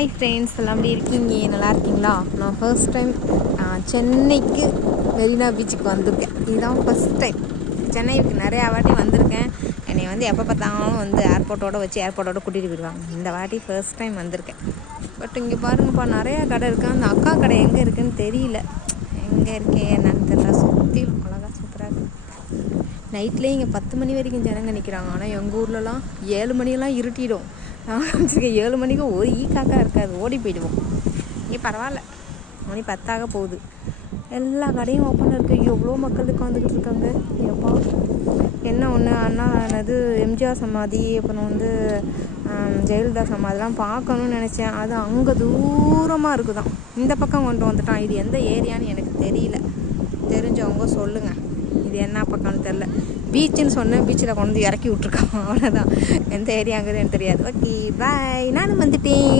Hi friends, எல்லாம் எப்படி இருக்கீங்க? நல்லா இருக்கீங்களா? நான் ஃபர்ஸ்ட் டைம் சென்னைக்கு மெரினா பீச்சுக்கு வந்திருக்கேன். இதுதான் ஃபர்ஸ்ட் டைம். சென்னைக்கு நிறையா வாட்டி வந்திருக்கேன். என்னை எப்போ பார்த்தாலும் ஏர்போர்ட்டோடு கூட்டிகிட்டு போயிடுவாங்க. இந்த வாட்டி ஃபர்ஸ்ட் டைம் வந்திருக்கேன். பட் இங்கே பாருங்கப்பா, நிறையா கடை இருக்குது. அந்த அக்கா கடை எங்கே இருக்குதுன்னு தெரியல. எங்கே இருக்கேன் என்னன்னு தெரியல. சுற்றிலும் அழகாக சூப்பராக இருக்குது. நைட்லேயே இங்கே 10 மணி வரைக்கும் ஜனங்க நிற்கிறாங்க. ஆனால் எங்கள் ஊர்லலாம் 7 மணியெல்லாம் இருட்டிடும். நான் வச்சுருக்கேன் 7 மணிக்கு ஒரு காக்கா இருக்காது, ஓடி போயிடுவோம். இங்கே பரவாயில்ல, மணி 10 போகுது. எல்லா கடையும் ஓப்பன் இருக்குது. எவ்வளோ மக்கள் உட்காந்துக்கிட்டு இருக்காங்க. எப்போ என்ன ஒன்று அண்ணா என்னது எம்ஜிஆர் சமாதி, அப்புறம் ஜெயலலிதா சமாதிலாம் பார்க்கணுன்னு நினச்சேன். அது அங்கே தூரமாக இருக்குதான். இந்த பக்கம் கொண்டு வந்துட்டான். இது எந்த ஏரியான்னு எனக்கு தெரியல. தெரிஞ்சவங்க சொல்லுங்கள், இது என்ன பக்கம்னு தெரில. பீச்சுன்னு சொன்னேன், பீச்சில் கொண்டு இறக்கி விட்ருக்கான். அவ்வளோதான். எந்த ஏரியாங்கிறது எனக்கு தெரியாது. ஓகே பாய், நானும் வந்துட்டேன்.